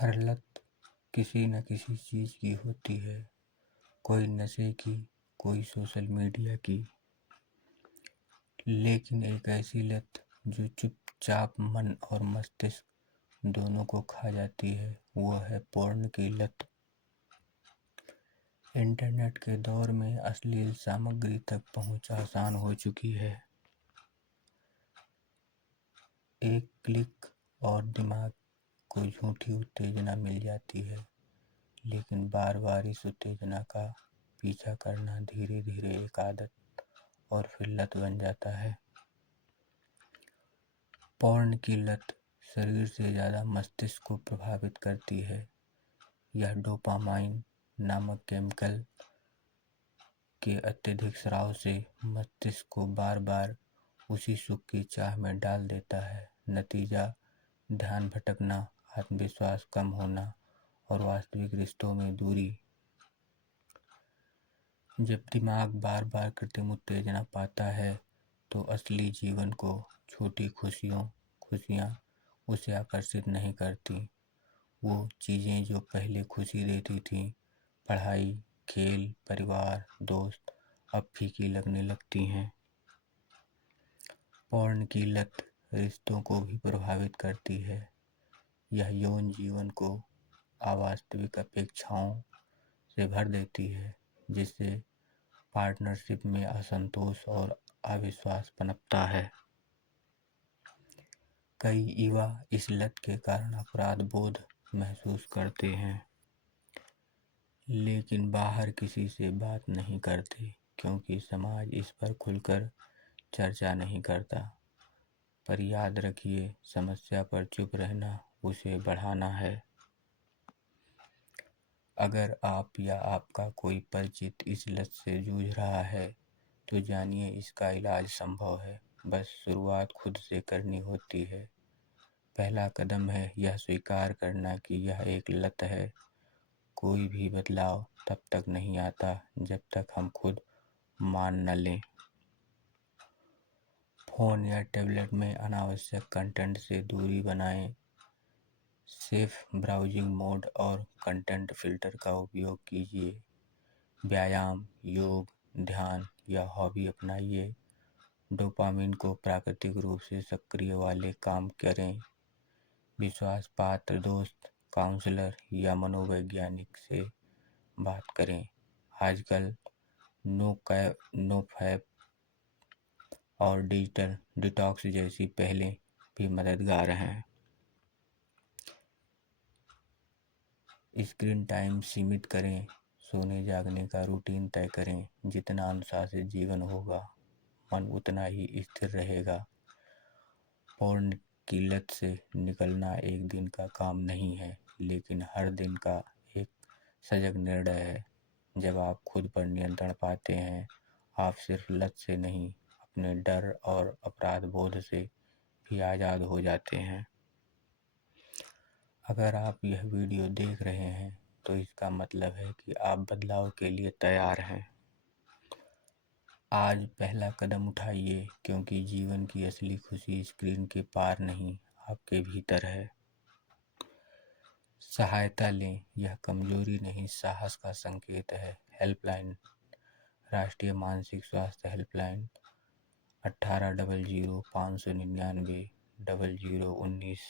हर लत किसी न किसी चीज़ की होती है। कोई नशे की, कोई सोशल मीडिया की, लेकिन एक ऐसी लत जो चुपचाप मन और मस्तिष्क दोनों को खा जाती है, वो है पोर्न की लत। इंटरनेट के दौर में अश्लील सामग्री तक पहुंच आसान हो चुकी है। एक क्लिक और दिमाग को झूठी उत्तेजना मिल जाती है, लेकिन बार बार इस उत्तेजना का पीछा करना धीरे धीरे एक आदत और फिर लत बन जाता है। पोर्न की लत शरीर से ज़्यादा मस्तिष्क को प्रभावित करती है। यह डोपामाइन नामक केमिकल के अत्यधिक स्राव से मस्तिष्क को बार बार उसी सुख की चाह में डाल देता है। नतीजा ध्यान भटकना, आत्मविश्वास कम होना और वास्तविक रिश्तों में दूरी। जब दिमाग बार बार कृत्रिम उत्तेजना पाता है तो असली जीवन को छोटी खुशियाँ उसे आकर्षित नहीं करती। वो चीज़ें जो पहले खुशी देती थीं, पढ़ाई, खेल, परिवार, दोस्त, अब फीकी लगने लगती हैं। पोर्न की लत रिश्तों को भी प्रभावित करती है। यह यौन जीवन को अवास्तविक अपेक्षाओं से भर देती है, जिससे पार्टनरशिप में असंतोष और अविश्वास पनपता है। कई युवा इस लत के कारण अपराध बोध महसूस करते हैं, लेकिन बाहर किसी से बात नहीं करते क्योंकि समाज इस पर खुलकर चर्चा नहीं करता। पर याद रखिए, समस्या पर चुप रहना उसे बढ़ाना है। अगर आप या आपका कोई परिचित इस लत से जूझ रहा है तो जानिए, इसका इलाज संभव है। बस शुरुआत खुद से करनी होती है। पहला कदम है यह स्वीकार करना कि यह एक लत है। कोई भी बदलाव तब तक नहीं आता जब तक हम खुद मान न लें। फ़ोन या टैबलेट में अनावश्यक कंटेंट से दूरी बनाएं। सेफ ब्राउजिंग मोड और कंटेंट फ़िल्टर का उपयोग कीजिए। व्यायाम, योग, ध्यान या हॉबी अपनाइए। डोपामिन को प्राकृतिक रूप से सक्रिय वाले काम करें। विश्वास पात्र दोस्त, काउंसलर या मनोवैज्ञानिक से बात करें। आजकल नो फैप और डिजिटल डिटॉक्स जैसी पहलें भी मददगार हैं। स्क्रीन टाइम सीमित करें। सोने जागने का रूटीन तय करें। जितना अनुशासित जीवन होगा, मन उतना ही स्थिर रहेगा। पोर्न की लत से निकलना एक दिन का काम नहीं है, लेकिन हर दिन का एक सजग निर्णय है। जब आप खुद पर नियंत्रण पाते हैं, आप सिर्फ लत से नहीं, अपने डर और अपराध बोध से भी आज़ाद हो जाते हैं। अगर आप यह वीडियो देख रहे हैं तो इसका मतलब है कि आप बदलाव के लिए तैयार हैं। आज पहला कदम उठाइए, क्योंकि जीवन की असली खुशी स्क्रीन के पार नहीं, आपके भीतर है। सहायता लें, यह कमजोरी नहीं, साहस का संकेत है। हेल्पलाइन, राष्ट्रीय मानसिक स्वास्थ्य हेल्पलाइन 1800 599 0019।